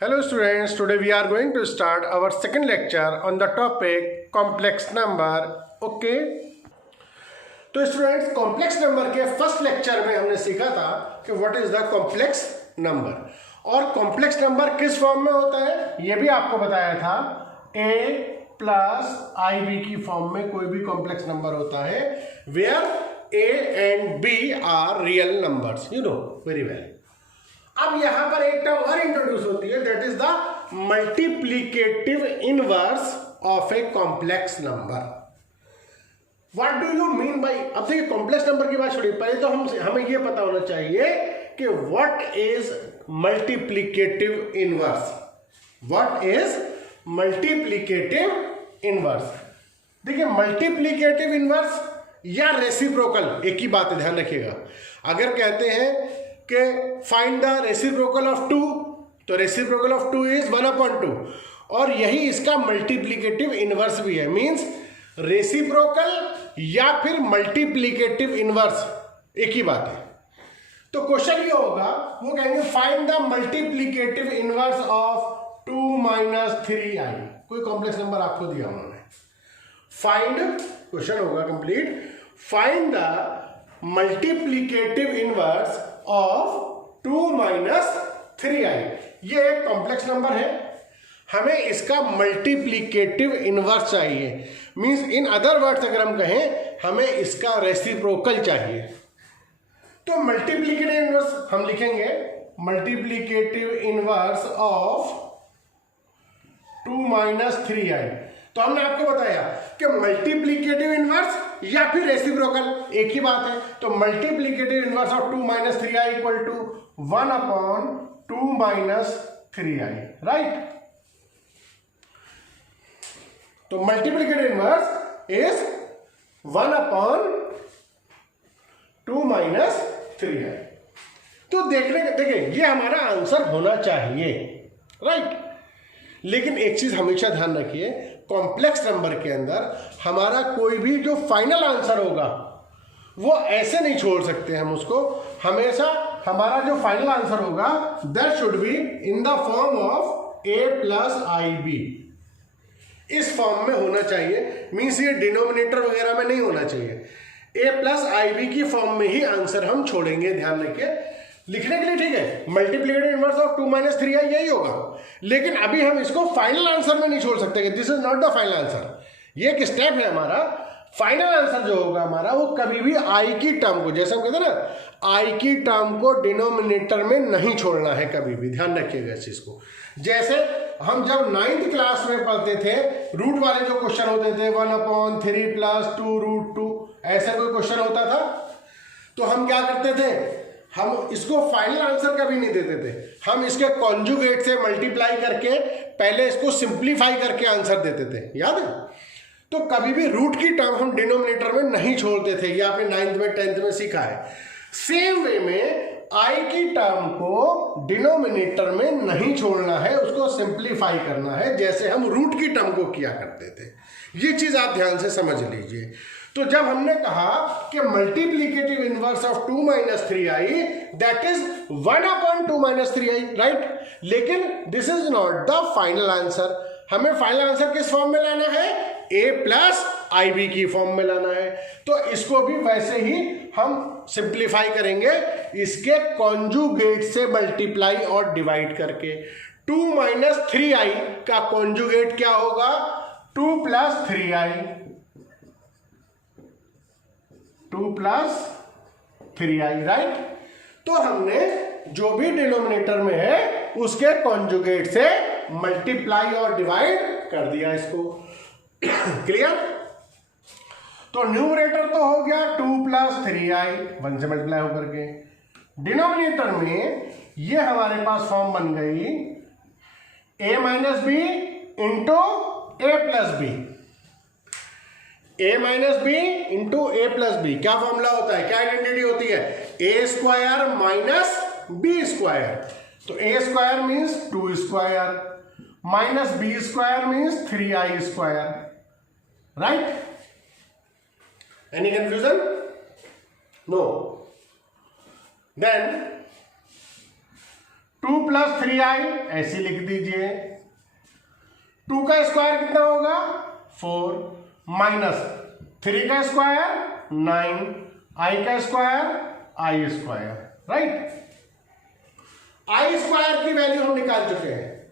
Hello students, today we are going to start our second lecture on the topic complex number. Okay? तो students complex number के first lecture में हमने सीखा था कि what is the complex number और complex number किस form में होता है ये भी आपको बताया था। a प्लस आई बी की फॉर्म में कोई भी कॉम्प्लेक्स नंबर होता है where a and b are real numbers, you know very well. अब यहां पर एक टर्म और इंट्रोड्यूस होती है, that is the multiplicative inverse of a complex number. What do you mean by, अब देखिए कॉम्प्लेक्स नंबर की बात छोड़िए, पहले तो हमें यह पता होना चाहिए कि what is multiplicative inverse. What is multiplicative inverse? देखिए मल्टीप्लीकेटिव इनवर्स या रेसिप्रोकल एक ही बात है, ध्यान रखिएगा। अगर कहते हैं कि फाइंड द रेसिप्रोकल ऑफ 2, तो रेसिप्रोकल ऑफ 2 इज 1/2 और यही इसका मल्टीप्लीकेटिव इनवर्स भी है। मींस रेसिप्रोकल या फिर मल्टीप्लीकेटिव इनवर्स एक ही बात है। तो क्वेश्चन ये होगा, वो कहेंगे find the multiplicative inverse of 2 - 3i। कोई कॉम्प्लेक्स नंबर आपको दिया उन्होंने, फाइंड, क्वेश्चन होगा complete, find the multiplicative inverse of 2 - 3i। ये एक कॉम्प्लेक्स नंबर है, हमें इसका मल्टीप्लीकेटिव इनवर्स चाहिए। मींस इन अदर वर्ड्स अगर हम कहें हमें इसका रेसिप्रोकल चाहिए। तो मल्टीप्लीकेटिव इनवर्स हम लिखेंगे मल्टीप्लीकेटिव इनवर्स ऑफ 2 - 3i। तो हमने आपको बताया कि मल्टीप्लीकेटिव इनवर्स या फिर रेसिप्रोकल एक ही बात है। तो multiplicative inverse of 2 - 3i equal to 1/2 - 3i, right. तो मल्टीप्लीकेटिव इनवर्स इज 1/2 - 3i। तो देखिए ये हमारा आंसर होना चाहिए, राइट। लेकिन एक चीज हमेशा ध्यान रखिए, कॉम्प्लेक्स नंबर के अंदर हमारा कोई भी जो फाइनल आंसर होगा वो ऐसे नहीं छोड़ सकते हम उसको। हमेशा हमारा जो फाइनल आंसर होगा that should be in the form of a + ib। इस फॉर्म में होना चाहिए। मीन्स ये डिनोमिनेटर वगैरह में नहीं होना चाहिए, a + ib की फॉर्म में ही आंसर हम छोड़ेंगे। ध्यान रखिए लिखने के लिए, ठीक है। मल्टीप्लीकेटिव इनवर्स ऑफ 2 - 3i यही होगा, लेकिन अभी हम इसको फाइनल आंसर में नहीं छोड़ सकते कि this is not the final answer. ये एक स्टेप है हमारा। फाइनल आंसर जो होगा हमारा वो कभी भी आई की टर्म को, जैसे हम कहते हैं ना, आई की टर्म को डिनोमिनेटर में नहीं छोड़ना है कभी भी। ध्यान रखिएगा इस चीज को। जैसे हम जब 9th क्लास में पढ़ते थे, रूट वाले जो क्वेश्चन होते थे 1/3 + 2√2 ऐसा कोई क्वेश्चन होता था, तो हम क्या करते थे, हम इसको फाइनल आंसर कभी नहीं देते थे। हम इसके कॉन्जुगेट से मल्टीप्लाई करके पहले इसको सिंप्लीफाई करके आंसर देते थे, याद है। तो कभी भी रूट की टर्म हम डिनोमिनेटर में नहीं छोड़ते थे, ये आपने 9th में 10th में सीखा है। सेम वे में आई की टर्म को डिनोमिनेटर में नहीं छोड़ना है, उसको सिंप्लीफाई करना है जैसे हम रूट की टर्म को किया करते थे। ये चीज आप ध्यान से समझ लीजिए। तो जब हमने कहा कि multiplicative inverse of 2 - 3i that is 1/2 - 3i, right. लेकिन this is not the final answer. हमें फाइनल आंसर किस फॉर्म में लाना है, a + ib की फॉर्म में लाना है। तो इसको भी वैसे ही हम सिंप्लीफाई करेंगे, इसके कॉन्जुगेट से मल्टीप्लाई और डिवाइड करके। 2 - 3i का कॉन्जुगेट क्या होगा, 2 + 3i, 2 + 3i, राइट। तो हमने जो भी डिनोमिनेटर में है उसके कॉन्जुगेट से मल्टीप्लाई और डिवाइड कर दिया इसको। क्लियर। तो न्यूमरेटर तो हो गया 2 + 3i, 1 से मल्टीप्लाई होकर के। डिनोमिनेटर में ये हमारे पास फॉर्म बन गई a - b into a + b। a - b into a + b क्या फॉर्मूला होता है, क्या आइडेंटिटी होती है, a² - b²। तो a² means 2² minus b² means 3i², right. Any confusion? No. Then 2 + 3i ऐसे लिख दीजिए। 2 का स्क्वायर कितना होगा 4 माइनस 3 का स्क्वायर 9, i का square i square, right. i square की वैल्यू हम निकाल चुके हैं।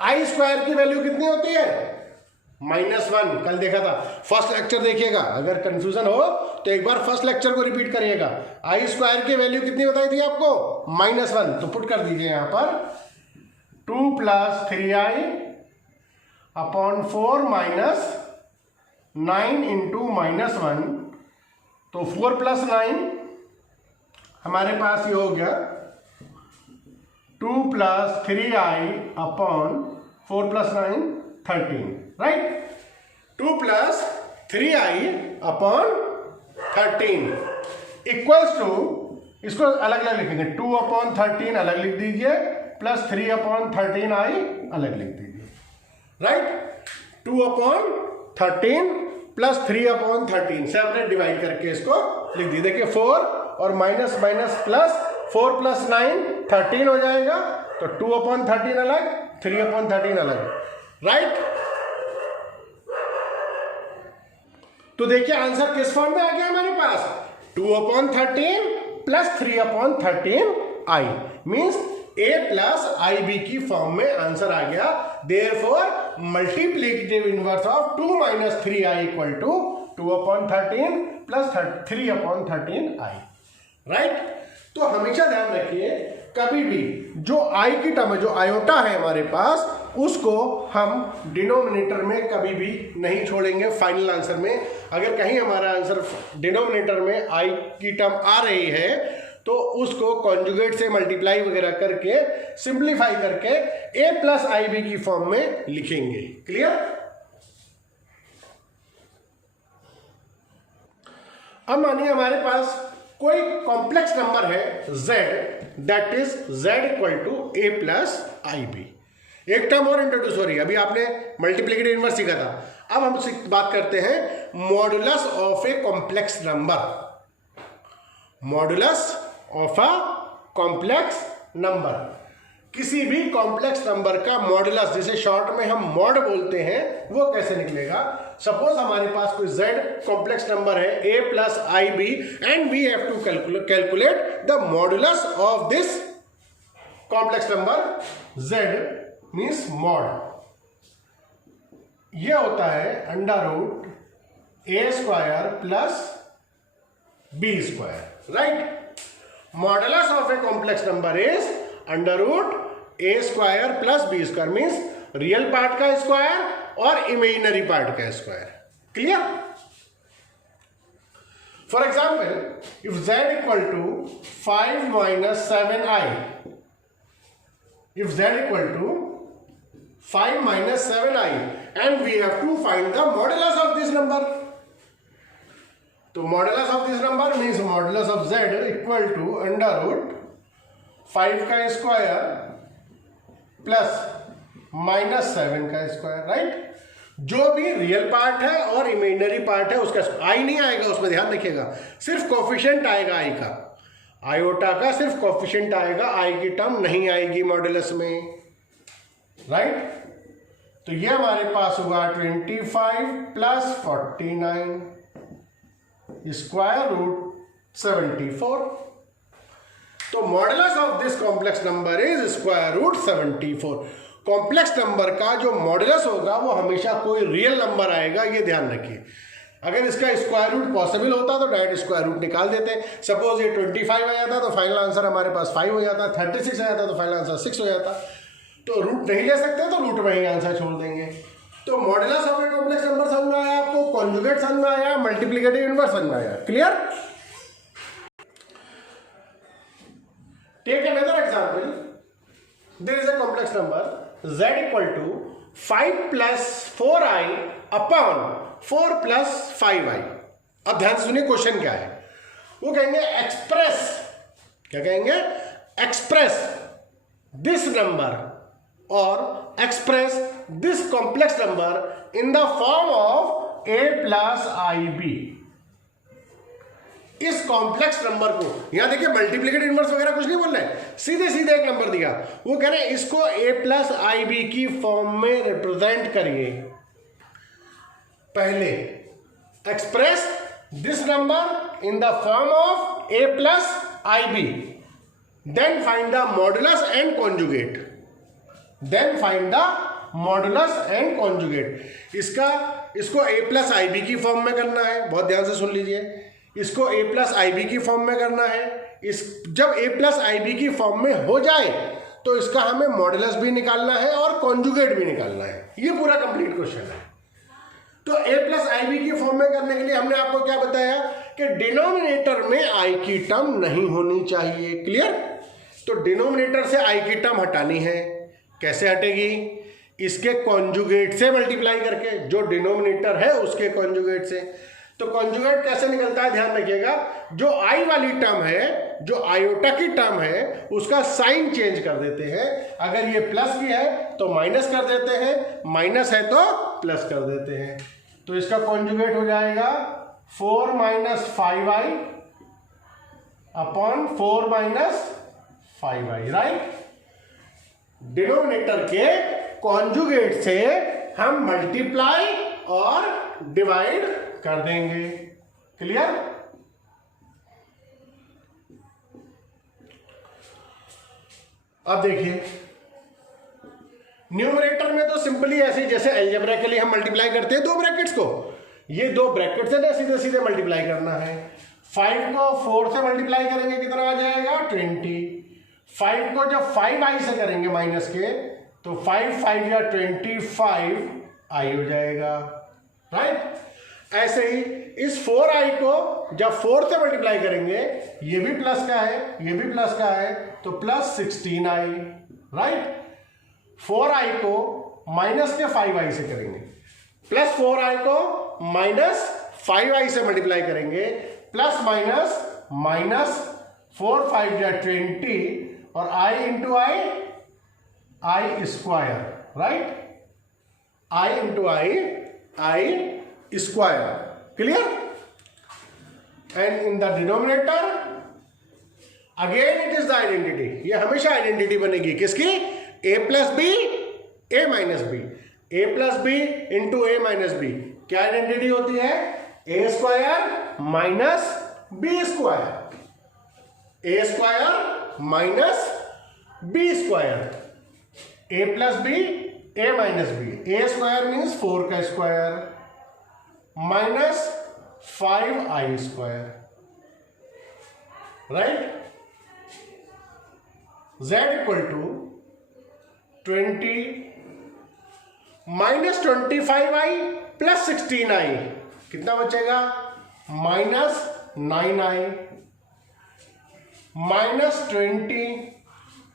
i स्क्वायर की वैल्यू कितनी होती है -1। कल देखा था, फर्स्ट लेक्चर देखिएगा, अगर कंफ्यूजन हो तो एक बार फर्स्ट लेक्चर को रिपीट करिएगा। i स्क्वायर की वैल्यू कितनी बताई थी आपको -1, तो पुट कर दीजिए यहां पर 2 + 3i अपॉन 4 माइनस 9 इंटू -1, तो 4 + 9 हमारे पास ये हो गया 2 + 3i upon 4 + 9 13, right. 2 + 3i upon 13 equals to, इसको अलग अलग लिखेंगे, 2/13 अलग लिख दीजिए प्लस 3/13i अलग लिख दीजिए, राइट। 2/13 प्लस 3/13 से हमने डिवाइड करके इसको लिख दिया। देखिए 4 और माइनस माइनस प्लस 4 + 9 13 हो जाएगा, तो 2/13 अलग 3/13 अलग, राइट। तो देखिए आंसर किस फॉर्म में आ गया हमारे पास 2/13 plus 3/13i means a plus IB की फॉर्म में आंसर आ गया। Therefore multiplicative inverse of 2 - 3i equal to 2/13 plus 3/13i, right. तो हमेशा ध्यान रखिए कभी भी जो i की टर्म है, जो आयोटा है हमारे पास, उसको हम डिनोमिनेटर में कभी भी नहीं छोड़ेंगे फाइनल आंसर में। अगर कहीं हमारा आंसर डिनोमिनेटर में i की टर्म आ रही है तो उसको कॉन्जुगेट से मल्टीप्लाई वगैरह करके सिंप्लीफाई करके a + IB की फॉर्म में लिखेंगे। क्लियर। अब मानिए हमारे पास कोई कॉम्प्लेक्स नंबर है z, that is z = a + IB। एक टर्म और इंट्रोड्यूस हो रही है, अभी आपने मल्टीप्लिकेटिव इनवर्स सीखा था। अब हम बात करते हैं modulus of a complex number. Modulus of a complex number, किसी भी कॉम्प्लेक्स नंबर का मॉडुलस, जिसे शॉर्ट में हम मॉड बोलते हैं, वो कैसे निकलेगा। सपोज हमारे पास कोई z कॉम्प्लेक्स नंबर है a + IB and we have to calculate the modulus of this complex number z means mod. यह होता है √a² plus b², right. Modulus of a complex number is √a² plus b² means real part का square और imaginary part का square. Clear. For example if z = 5 - 7i, if z = 5 - 7i and we have to find the modulus of this number. तो modulus of this number means modulus of z equal to √5 का square plus -7 का square, right. जो भी real part है और imaginary part है उसका i नहीं आएगा, उसमें ध्यान रखिएगा, सिर्फ कोफिशिएंट आएगा i का, आयोटा का सिर्फ कोफिशिएंट आएगा, i की टर्म नहीं आएगी मॉडुलस में, राइट। तो ये हमारे पास हुआ 25 प्लस 49 √74। तो modulus of this complex number is √74। Complex number का जो मॉडुलस होगा वो हमेशा कोई रियल नंबर आएगा, ये ध्यान रखिए। अगर इसका स्क्वायर रूट पॉसिबल होता तो डायरेक्ट स्क्वायर रूट निकाल देते। सपोज ये 25 आ जाता तो फाइनल आंसर हमारे पास 5 हो जाता, 36 आ जाता तो फाइनल आंसर 6 हो जाता। तो रूट नहीं ले सकते तो रूट में ही आंसर छोड़ देंगे। तो modulus of a complex number समझ में आया आपको, कॉन्जुगेट समझ में आया, मल्टीप्लिकेटिव इनवर्स समझ में आया। Clear. Take another example, there is a complex number z = 5 + 4i upon 4 + 5i। अब ध्यान से सुनिए क्वेश्चन क्या है। वो कहेंगे एक्सप्रेस, क्या कहेंगे, express this number or express this complex number in the form of a + IB इस कॉम्प्लेक्स नंबर को, यहां देखिए मल्टीप्लिकेटिव इनवर्स वगैरह कुछ नहीं बोल रहे, सीधे सीधे एक नंबर दिया, वो कह रहे हैं इसको a प्लस आई बी की फॉर्म में रिप्रेजेंट करिए। पहले express this number in the form of a plus I B, then find the modulus and conjugate, then find the modulus and conjugate. इसको a प्लस आई बी की form में करना है, बहुत ध्यान से सुन लीजिए, इसको a प्लस आई बी की फॉर्म में करना है। जब a प्लस आई बी की फॉर्म में हो जाए तो इसका हमें मॉडुलस भी निकालना है और कॉन्जुगेट भी निकालना है। ये पूरा कंप्लीट क्वेश्चन है। तो a प्लस आई बी की फॉर्म में करने के लिए हमने आपको क्या बताया कि डिनोमिनेटर में i की टर्म नहीं होनी चाहिए। क्लियर? तो डिनोमिनेटर से i की टर्म हटानी है। कैसे हटेगी? इसके कॉन्जुगेट से मल्टीप्लाई करके, जो डिनोमिनेटर है उसके कॉन्जुगेट से। तो कॉन्जुगेट कैसे निकलता है ध्यान रखिएगा, जो आई वाली टर्म है, जो आयोटा की टर्म है, उसका साइन चेंज कर देते हैं। अगर ये प्लस की है तो माइनस कर देते हैं, माइनस है तो प्लस कर देते हैं। तो इसका कॉन्जुगेट हो जाएगा 4 minus 5i upon 4 minus 5i, right? Denominator के कॉन्जुगेट से हम मल्टीप्लाई और डिवाइड कर देंगे। क्लियर? अब देखिए न्यूमरेटर में तो सिंपली ऐसे जैसे अलजेब्रिकली हम मल्टीप्लाई करते हैं दो ब्रैकेट्स को, ये दो ब्रैकेट्स है ना, सीधे सीधे मल्टीप्लाई करना है। 5 को 4 से मल्टीप्लाई करेंगे कितना आ जाएगा? 20। 5 को जब 5i से करेंगे माइनस के तो 5 5 या 25i हो जाएगा, राइट? ऐसे ही इस 4i को जब 4 से मल्टीप्लाई करेंगे, ये भी प्लस का है, ये भी प्लस का है, तो प्लस 16i, राइट? 4i को माइनस के 5i से करेंगे, प्लस 4i को माइनस 5i से मल्टीप्लाई करेंगे, प्लस माइनस माइनस 4 5 या 20 और i into i square, right? i into i square. Clear? And in the denominator again it is the identity. ये हमेशा आइडेंटिटी बनेगी किसकी? a plus b a minus b, a plus b into a minus b. क्या identity होती है? A square minus b square, a square minus b square, a plus b a minus b. A square means 4 का square minus 5i square, right? z equal to 20 minus 25i plus 16i, कितना बचेगा? Minus 9i minus 20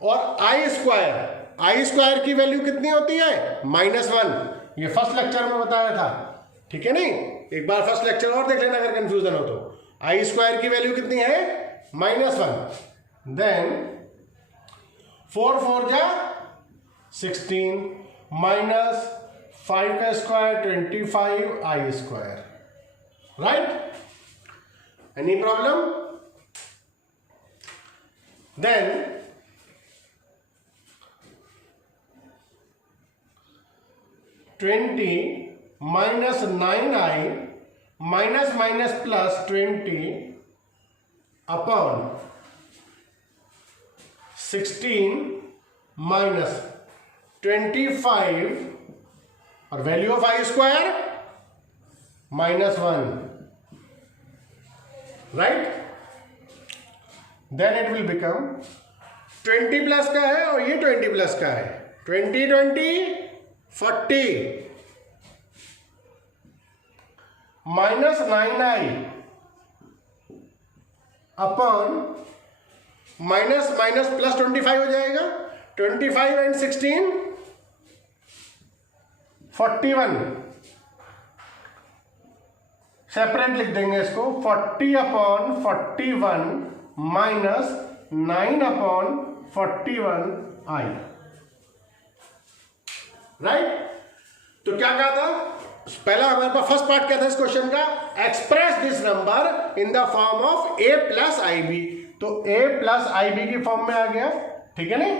और i square की value कितनी होती है? -1। ये first lecture में बताया था, ठीक है नहीं? एक बार फर्स्ट लेक्चर और देख लेना अगर कंफ्यूजन हो तो। आई स्क्वायर की वैल्यू कितनी है? -1। देन 4 4 जा 16 माइनस 5 का square 25i square, right? Any problem? Then 20 minus 9i minus minus plus 20 upon 16 minus 25 और value of i square -1, right? Then it will become 20 plus का है और ये 20 प्लस का है, 20 20 40 minus 9i upon minus minus plus 25 हो जाएगा, 25 and 16 41। Separate लिख देंगे इसको, 40 upon 41 minus 9 upon 41i, right? तो क्या कहा था? पहला हमारे पास फर्स्ट पार्ट क्या था इस क्वेश्चन का, express this number in the form of a plus I B, तो a प्लस आई बी की फॉर्म में आ गया, ठीक है नहीं।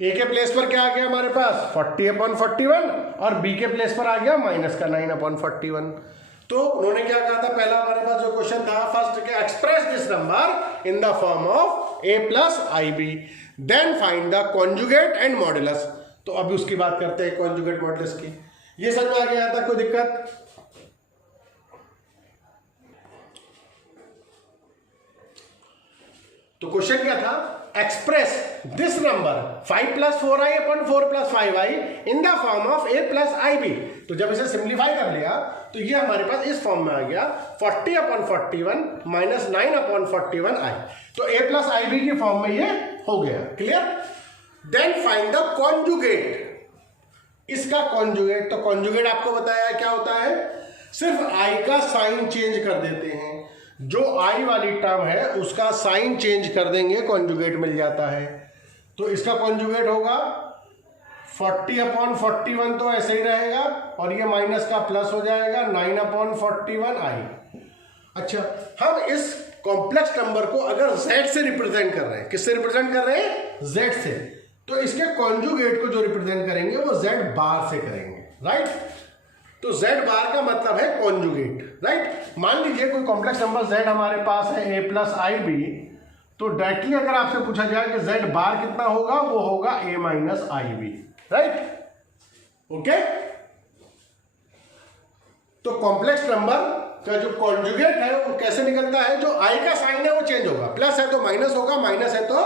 a के प्लेस पर क्या आ गया हमारे पास 40/41 और b के प्लेस पर आ गया माइनस का 9/41। तो उन्होंने क्या कहा था, पहला हमारे पास जो क्वेश्चन था फर्स्ट के, express this number in the form of a plus I B, then find the conjugate and modulus. तो अभी उसकी बात करते हैं कॉन्जुगेट मॉडुलस की। ये समझ में आ गया था, कोई दिक्कत? तो क्वेश्चन क्या था, express this number 5 + 4i / 4 + 5i in the form of a plus I B. तो जब इसे सिंप्लीफाई कर लिया तो ये हमारे पास इस फॉर्म में आ गया 40/41 - 9/41i। तो a प्लस आई बी की फॉर्म में ये हो गया, clear. Then find the conjugate, इसका कॉन्जुगेट। तो कॉन्जुगेट आपको बताया क्या होता है, सिर्फ i का साइन चेंज कर देते हैं, जो i वाली टर्म है उसका साइन चेंज कर देंगे, कॉन्जुगेट मिल जाता है। तो इसका कॉन्जुगेट होगा 40/41 तो ऐसे ही रहेगा और ये माइनस का प्लस हो जाएगा 9/41i। अच्छा, हम इस कॉम्प्लेक्स नंबर को अगर z से रिप्रेजेंट कर रहे हैं, किससे रिप्रेजेंट कर रहे हैं, z से, तो इसके कॉन्जुगेट को जो रिप्रेजेंट करेंगे वो z बार से करेंगे, राइट। तो z बार का मतलब है कॉन्जुगेट, राइट। मान लीजिए कोई कॉम्प्लेक्स नंबर z हमारे पास है a प्लस आई बी, तो डायरेक्टली अगर आपसे पूछा जाए कि z बार कितना होगा, वो होगा a minus I B, right, okay. तो कॉम्प्लेक्स नंबर का जो कॉन्जुगेट है वो कैसे निकलता है, जो i का साइन है वो चेंज होगा, प्लस है तो माइनस होगा, माइनस है तो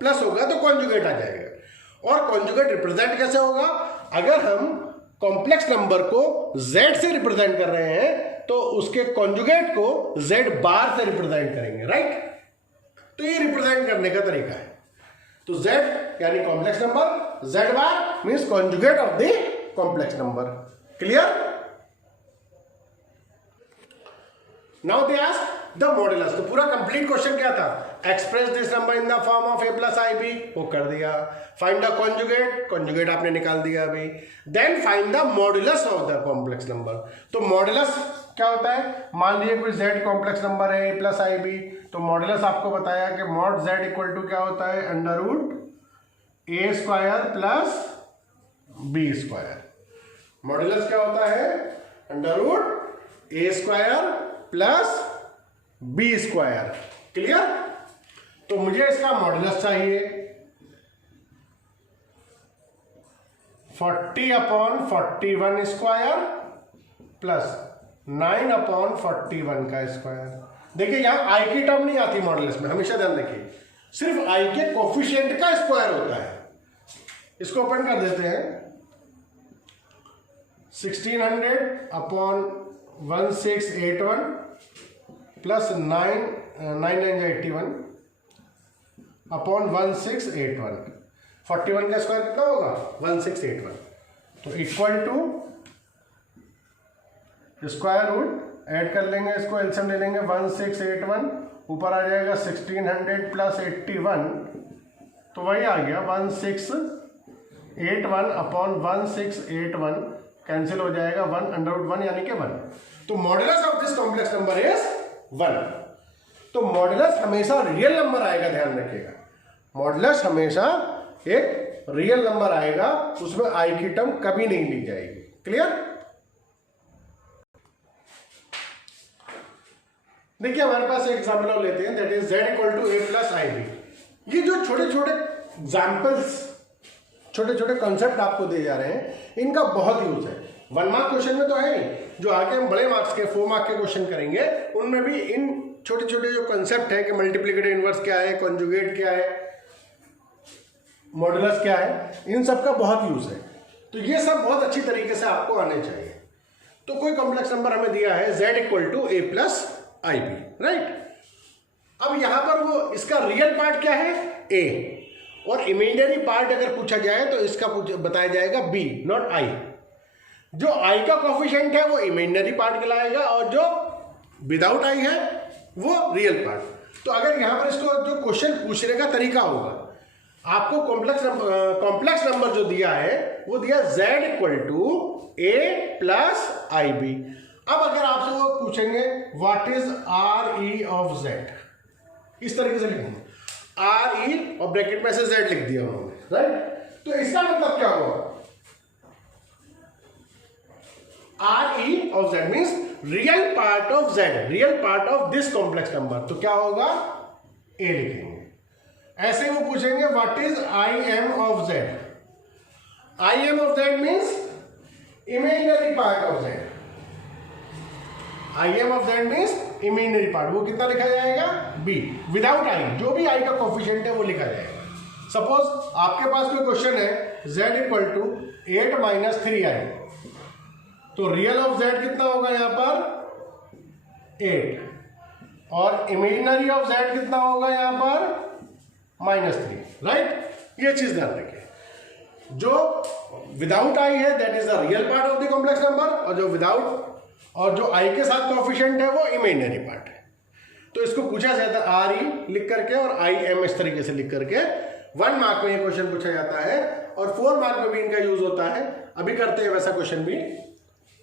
प्लस होगा, तो कॉन्जुगेट आ जाएगा। और कॉन्जुगेट रिप्रेजेंट कैसे होगा, अगर हम कॉम्प्लेक्स नंबर को z से रिप्रेजेंट कर रहे हैं तो उसके कॉन्जुगेट को z बार से रिप्रेजेंट करेंगे, राइट। तो ये रिप्रेजेंट करने का तरीका है। तो z यानी complex number, z bar means conjugate of the complex number, clear. Now they ask the modulus. तो पूरा कंप्लीट क्वेश्चन क्या था, express this number in the form of a plus I B, वो कर दिया। फाइंड द कॉन्जुगेट, कॉन्जुगेट आपने निकाल दिया अभी। Then find the modulus of the complex number. तो मॉडुलस क्या होता है, मान लीजिए कोई z कॉम्प्लेक्स नंबर है a प्लस आई बी, तो मॉडुलस आपको बताया कि मॉड z इक्वल टू क्या होता है, √a² प्लस b²। मॉडुलस क्या होता है, √a² प्लस b², क्लियर। तो मुझे इसका मॉडुलस चाहिए 40/41² प्लस 9/41 का स्क्वायर। देखिए यहां i की टर्म नहीं आती मॉडुलस में, हमेशा ध्यान रखिए, सिर्फ i के कोफिशिएंट का स्क्वायर होता है। इसको ओपन कर देते हैं, 1600/1681 प्लस 9/981 अपॉन 1681। 41 का स्क्वायर कितना होगा, 1681। तो equal to square root add कर लेंगे, इसको एलसीएम ले लेंगे, 1681 ऊपर आ जाएगा 1600 प्लस 81, तो वही आ गया 1681 अपॉन 1681 कैंसिल हो जाएगा, 1/1 यानी कि 1। तो modulus of this complex number is 1। तो मॉडुलस हमेशा रियल नंबर आएगा, ध्यान रखिएगा, मॉडुलस हमेशा एक रियल नंबर आएगा, उसमें आई की टर्म कभी नहीं ली जाएगी, क्लियर। देखिए हमारे पास एक एग्जाम्पल और लेते हैं, that is z equal to a plus I B. ये जो छोटे छोटे एग्जाम्पल्स, छोटे छोटे कॉन्सेप्ट आपको दिए जा रहे हैं, इनका बहुत यूज है। 1 मार्क क्वेश्चन में तो है ही, जो आगे हम बड़े मार्क्स के 4 मार्क के क्वेश्चन करेंगे उनमें भी इन छोटे छोटे जो कॉन्सेप्ट है कि मल्टीप्लिकेटिव इनवर्स क्या है, कॉन्जुगेट क्या है, मॉडुलस क्या है, इन सब का बहुत यूज है। तो ये सब बहुत अच्छी तरीके से आपको आने चाहिए। तो कोई कॉम्प्लेक्स नंबर हमें दिया है z equal to a plus I B, right. अब यहां पर वो इसका रियल पार्ट क्या है, a, और इमेजिनरी पार्ट अगर पूछा जाए तो इसका बताया जाएगा b, नॉट i। जो i का कोफिशिएंट है वो इमेजिनरी पार्ट कहलाएगा और जो विदाउट i है वो रियल पार्ट। तो अगर यहां पर इसको जो क्वेश्चन पूछने का तरीका होगा, आपको कॉम्प्लेक्स नंबर जो दिया है वो दिया z equal to a plus I B. अब अगर आपसे वो पूछेंगे what is R E of z, इस तरीके से लिखेंगे आर ई और ब्रैकेट में से z लिख दिया उन्होंने, राइट। तो इसका मतलब क्या हुआ, are E of z means real part of z, real part of this complex number, तो क्या होगा a लिखेंगे। ऐसे वो पूछेंगे what is I am of z, I am of z means imaginary part of z, I am of z means imaginary part, वो कितना लिखा जाएगा b, विदाउट i, जो भी i का कोफिशिएंट है वो लिखा जाएगा। सपोज आपके पास कोई क्वेश्चन है z equal to 8 minus 3i, तो रियल ऑफ z कितना होगा यहां पर 8 और इमेजिनरी ऑफ z कितना होगा यहां पर -3, राइट। ये चीज ध्यान रखें, जो विदाउट i है that is the real part of the complex number, और जो विदाउट और जो i के साथ कोएफिशिएंट है वो इमेजिनरी पार्ट है। तो इसको पूछा जाता है आर ई लिख करके और आई एम इस तरीके से लिख करके 1 मार्क में ये क्वेश्चन पूछा जाता है और 4 मार्क में भी इनका यूज होता है। अभी करते हैं वैसा क्वेश्चन भी,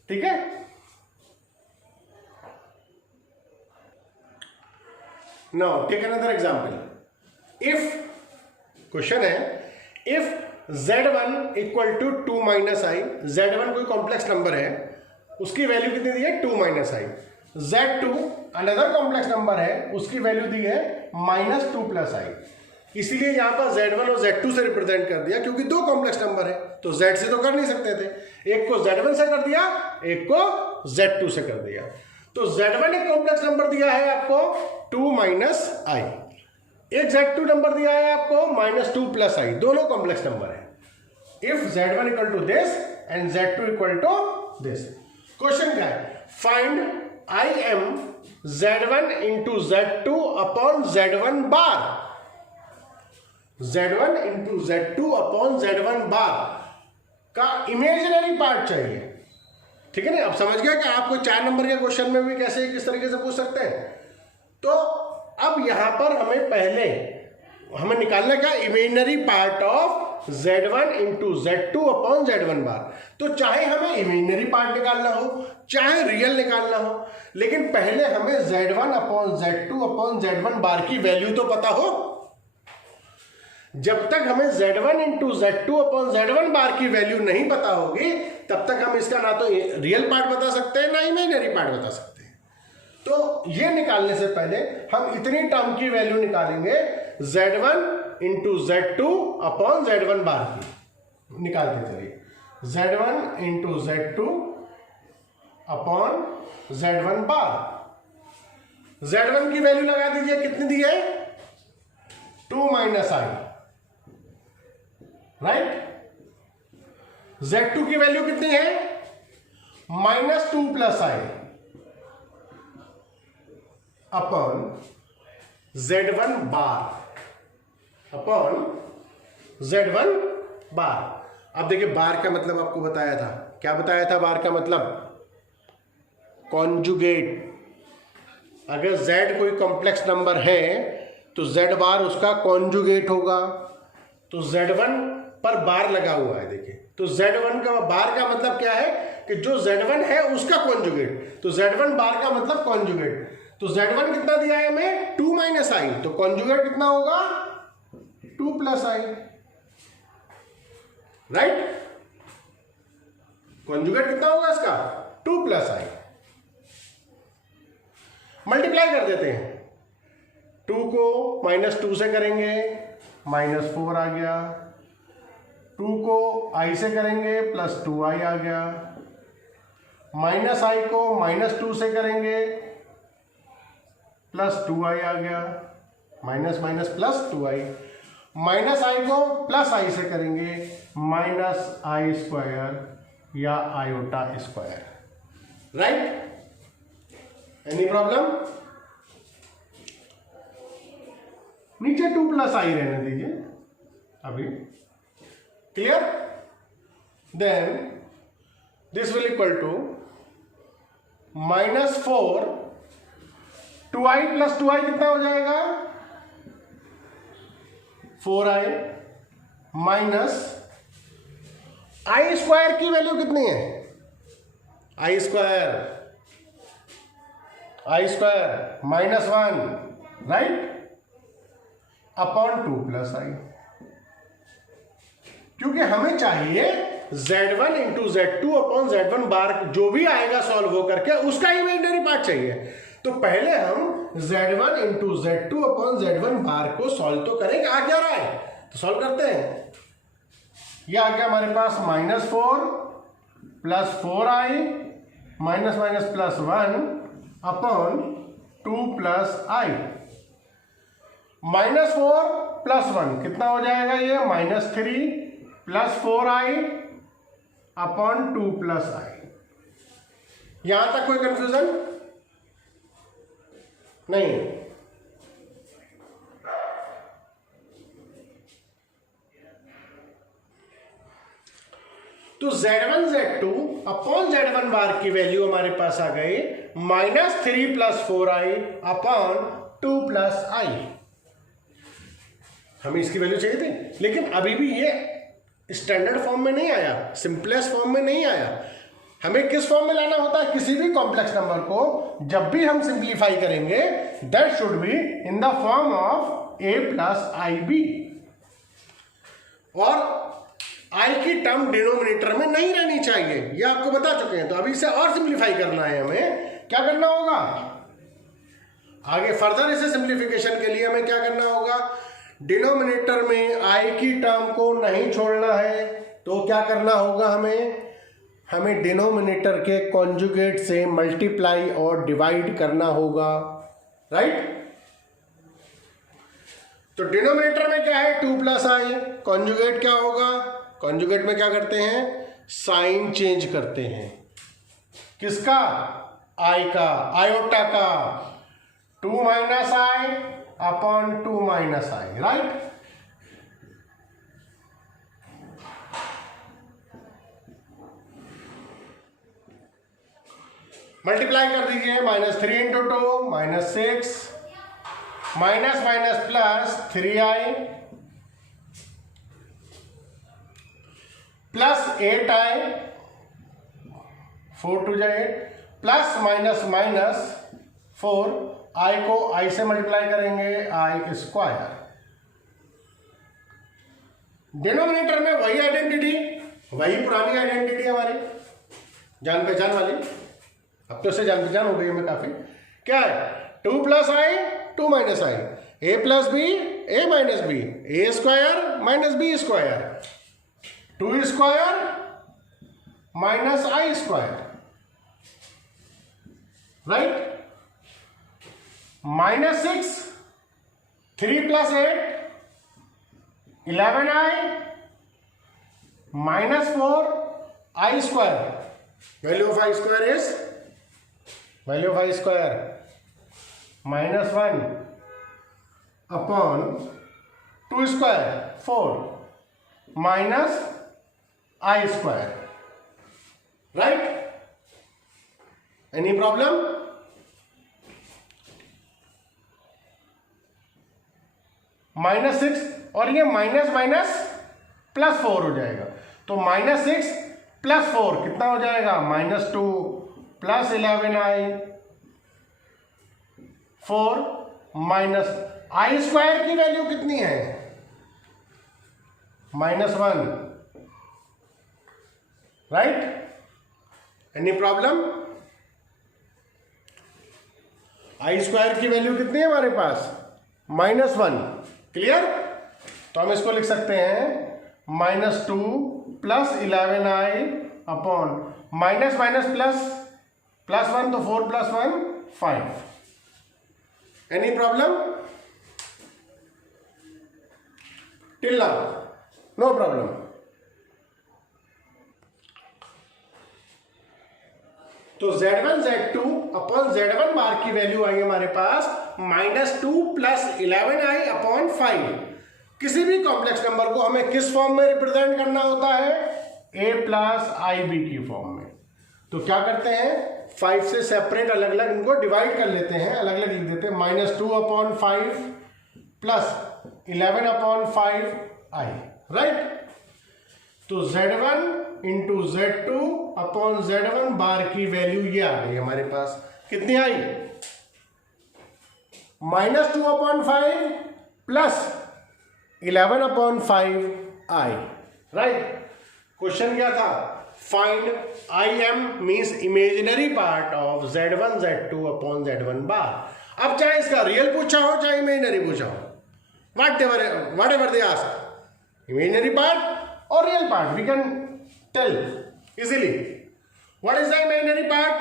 ठीक है। Now take another example, if question है if z1 equal to 2 minus i, z1 कोई कॉम्प्लेक्स नंबर है, उसकी वैल्यू कितनी दी है 2 माइनस आई, z2 अनदर कॉम्प्लेक्स नंबर है, उसकी वैल्यू दी है -2 प्लस आई। इसीलिए यहां पर z1 और z2 से रिप्रेजेंट कर दिया, क्योंकि दो कॉम्प्लेक्स नंबर है तो z से तो कर नहीं सकते थे, एक को z1 से कर दिया, एक को z2 से कर दिया। तो z1 एक कॉम्प्लेक्स नंबर दिया है आपको 2 माइनस आई, एक z2 नंबर दिया है आपको -2 प्लस आई, दोनों कॉम्प्लेक्स नंबर है। If z1 equal to this and z2 equal to this, question क्या है, find I M z1 into z2 upon z1 bar, z1 into z2 upon z1 bar का imaginary part चाहिए, ठीक है ना। अब समझ गया कि आपको 4 नंबर के क्वेश्चन में भी कैसे किस तरीके से पूछ सकते हैं। तो अब यहां पर हमें निकालना क्या, imaginary part of z1 into z2 upon z1 बार। तो चाहे हमें इमेजिनरी पार्ट निकालना हो चाहे रियल निकालना हो, लेकिन पहले हमें z1 upon z2 upon z1 बार की वैल्यू तो पता हो। जब तक हमें z1 into z2 upon z1 बार की वैल्यू नहीं पता होगी तब तक हम इसका ना तो रियल पार्ट बता सकते हैं ना इमेजिनरी पार्ट बता सकते हैं। तो ये निकालने से पहले हम इतनी टर्म की वैल्यू निकालेंगे z1 into z2 upon z1 बार की, निकालते चलिए z1 into z2 upon z1 bar. z1 की वैल्यू लगा दीजिए, कितनी दी है 2 माइनस आई, राइट। z2 की वैल्यू कितनी है -2 plus i upon z1 bar upon z1 bar. अब देखिए बार का मतलब आपको बताया था, क्या बताया था बार का मतलब, कॉन्जुगेट। अगर z कोई कॉम्प्लेक्स नंबर है तो z बार उसका कॉन्जुगेट होगा। तो z1 पर बार लगा हुआ है, देखिए तो z1 का बार का मतलब क्या है कि जो z1 है उसका कॉन्जुगेट, तो z1 बार का मतलब कॉन्जुगेट। तो z1 कितना दिया है हमें 2 माइनस आई, तो कॉन्जुगेट कितना होगा 2 प्लस आई, राइट। कॉन्जुगेट कितना होगा इसका 2 प्लस आई। मल्टीप्लाई कर देते हैं, 2 को -2 से करेंगे -4 आ गया, 2 को i से करेंगे +2i आ गया, माइनस आई को -2 से करेंगे +2i आ गया, माइनस माइनस +2i, माइनस आई को +i से करेंगे -i² या iota square, right. Any problem, नीचे 2 + i रहने दीजिए अभी, clear. Then this will equal to -4, 2i + 2i कितना हो जाएगा 4i, माइनस आई स्क्वायर की वैल्यू कितनी है, I square -1, right, upon 2 + i, क्योंकि हमें चाहिए z1 into Z2 upon Z1 बार, जो भी आएगा सॉल्व हो करके उसका इमेजिनरी पार्ट चाहिए। तो पहले हम Z1 into Z2 upon Z1 बार को सॉल्व तो करेंगे। आ क्या रहा है, तो सॉल्व करते हैं। ये आ गया हमारे पास -4 + 4i minus minus +1 upon 2 + i। -4 + 1 कितना हो जाएगा, ये -3 + 4i अपॉन 2 + i। यहां तक कोई कंफ्यूजन नहीं? तो Z1 Z2 अपॉन Z1 बार की वैल्यू हमारे पास आ गई -3 + 4i अपॉन 2 + i। हमें इसकी वैल्यू चाहिए थी, लेकिन अभी भी ये स्टैंडर्ड फॉर्म में नहीं आया, सिंपलेस्ट फॉर्म में नहीं आया। हमें किस फॉर्म में लाना होता है, किसी भी कॉम्प्लेक्स नंबर को जब भी हम सिंप्लीफाई करेंगे, that should be in the form of a + ib, और i की टर्म डिनोमिनेटर में नहीं रहनी चाहिए, ये आपको बता चुके हैं। तो अभी इसे और सिंप्लीफाई करना है, हमें क्या करना होगा आगे फर्दर, इसे सिंप्लीफिकेशन के लिए हमें क्या करना होगा, डिनोमिनेटर में i की टर्म को नहीं छोड़ना है। तो क्या करना होगा, हमें डिनोमिनेटर के कॉन्जुगेट से मल्टीप्लाई और डिवाइड करना होगा, राइट। तो डिनोमिनेटर में क्या है, 2 + i, कॉन्जुगेट क्या होगा, कॉन्जुगेट में क्या करते हैं, साइन चेंज करते हैं। किसका, i का, आयोटा का, 2 - i upon 2 - i, right. Multiply कर दीजिए, -3 × 2 -6, minus minus plus 3i plus 8i, 4 2 8, plus minus minus 4, i को i से मल्टीप्लाई करेंगे, i स्क्वायर। डिनोमिनेटर में वही आइडेंटिटी, वही पुरानी आइडेंटिटी हमारी जान पहचान वाली, अब तो से जान पहचान हो गई हमें काफी। क्या है, 2 + i 2 - i, a + b a - b, a square - b square, 2 square minus i square, right. -6, 3 + 8 11i -4 i square. Value of i square is, value of i square -1 upon 2 square 4 minus i square, right. Any problem? -6 और ये minus minus +4 हो जाएगा, तो -6 + 4 कितना हो जाएगा, -2 plus 11i 4 minus i square की value कितनी है, -1, right. Any problem? i square की वैल्यू कितनी है हमारे पास, -1, क्लियर। तो हम इसको लिख सकते हैं -2 plus 11i upon minus minus plus 1, तो 4 + 1 5। Any problem? Till now no problem. तो Z1 Z2 अपॉन Z1 बार की वैल्यू आई हमारे पास -2 प्लस 11i अपॉन 5। किसी भी कॉम्प्लेक्स नंबर को हमें किस फॉर्म में रिप्रेजेंट करना होता है, a + ib की फॉर्म में। तो क्या करते हैं, 5 से सेपरेट अलग अलग इनको डिवाइड कर लेते हैं, अलग अलग लिख देते हैं, -2 upon 5 plus 11 upon 5i, right. तो Z1 into Z2 upon Z1 बार की वैल्यू ये आ गई हमारे पास। कितनी आई? -2/5 प्लस 11/5 आई। राइट। क्वेश्चन क्या था? Find IM means imaginary part of Z1 Z2 upon Z1 bar. अब चाहे इसका रियल पूछा हो चाहे इमेजिनरी पूछा हो, whatever they ask, imaginary part और real part we can tell easily. What is the imaginary part?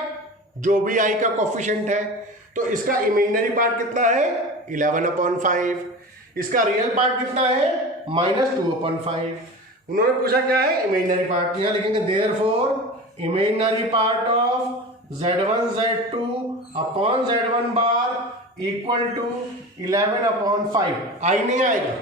जो भी I का कोफिशिएंट है, तो इसका इमेजिनरी पार्ट कितना है? 11/5। इसका रियल पार्ट कितना है? -2/5। उन्होंने पूछा क्या है? Imaginary part. यहाँ लिखेंगे therefore imaginary part of Z1 Z2 upon Z1 bar equal to 11/5। I नहीं आएगा,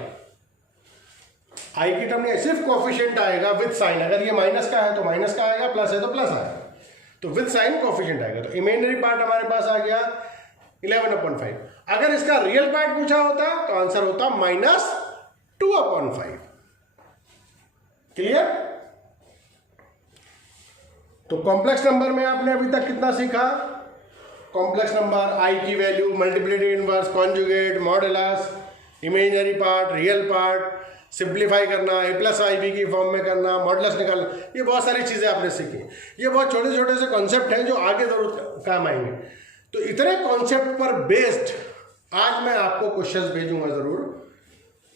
I की टर्म नहीं, सिर्फ कोफिशिएंट आएगा विद साइन। अगर ये माइनस का है तो माइनस का आएगा, प्लस है तो प्लस आएगा, तो विद साइन कोफिशिएंट आएगा। तो इमेजिनरी पार्ट हमारे पास आ गया 11/5। अगर इसका रियल पार्ट पूछा होता तो आंसर होता -2/5। क्लियर? तो कॉम्प्लेक्स नंबर में आपने अभी तक कितना सीखा? कॉम्प्लेक्स नंबर, I की value, multiplicative inverse, conjugate, modulus, imaginary part, real part, simplify करना, A+IB की फॉर्म में करना, मॉडुलस निकालना, ये बहुत सारी चीज़ें आपने सीखी। ये बहुत छोटे छोटे से कॉन्सेप्ट हैं जो आगे जरूर काम आएंगे। तो इतने कॉन्सेप्ट पर बेस्ड आज मैं आपको क्वेश्चंस भेजूंगा ज़रूर।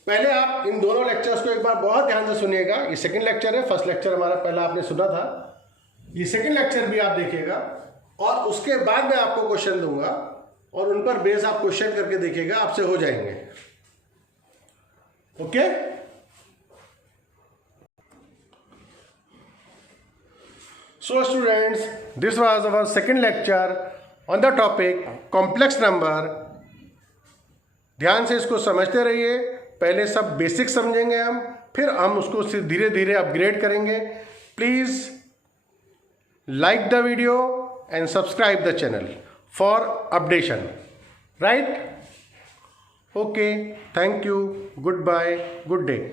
पहले आप इन दोनों लेक्चर्स को एक बार बहुत ध्यान से सुनिएगा। ये सेकंड लेक्चर है, फर्स्ट लेक्चर हमारा पहला आपने सुना था, ये सेकंड लेक्चर भी आप देखिएगा और उसके बाद मैं आपको क्वेश्चन दूंगा और उन पर बेस आप क्वेश्चन करके देखिएगा, आपसे हो जाएंगे। Okay? So students, this was our second lecture on the topic complex number. ध्यान से इसको समझते रहिए। पहले सब बेसिक समझेंगे हम, फिर हम उसको धीरे धीरे अपग्रेड करेंगे। Please like the video and subscribe the channel for updation, right? Okay, thank you, goodbye, good day.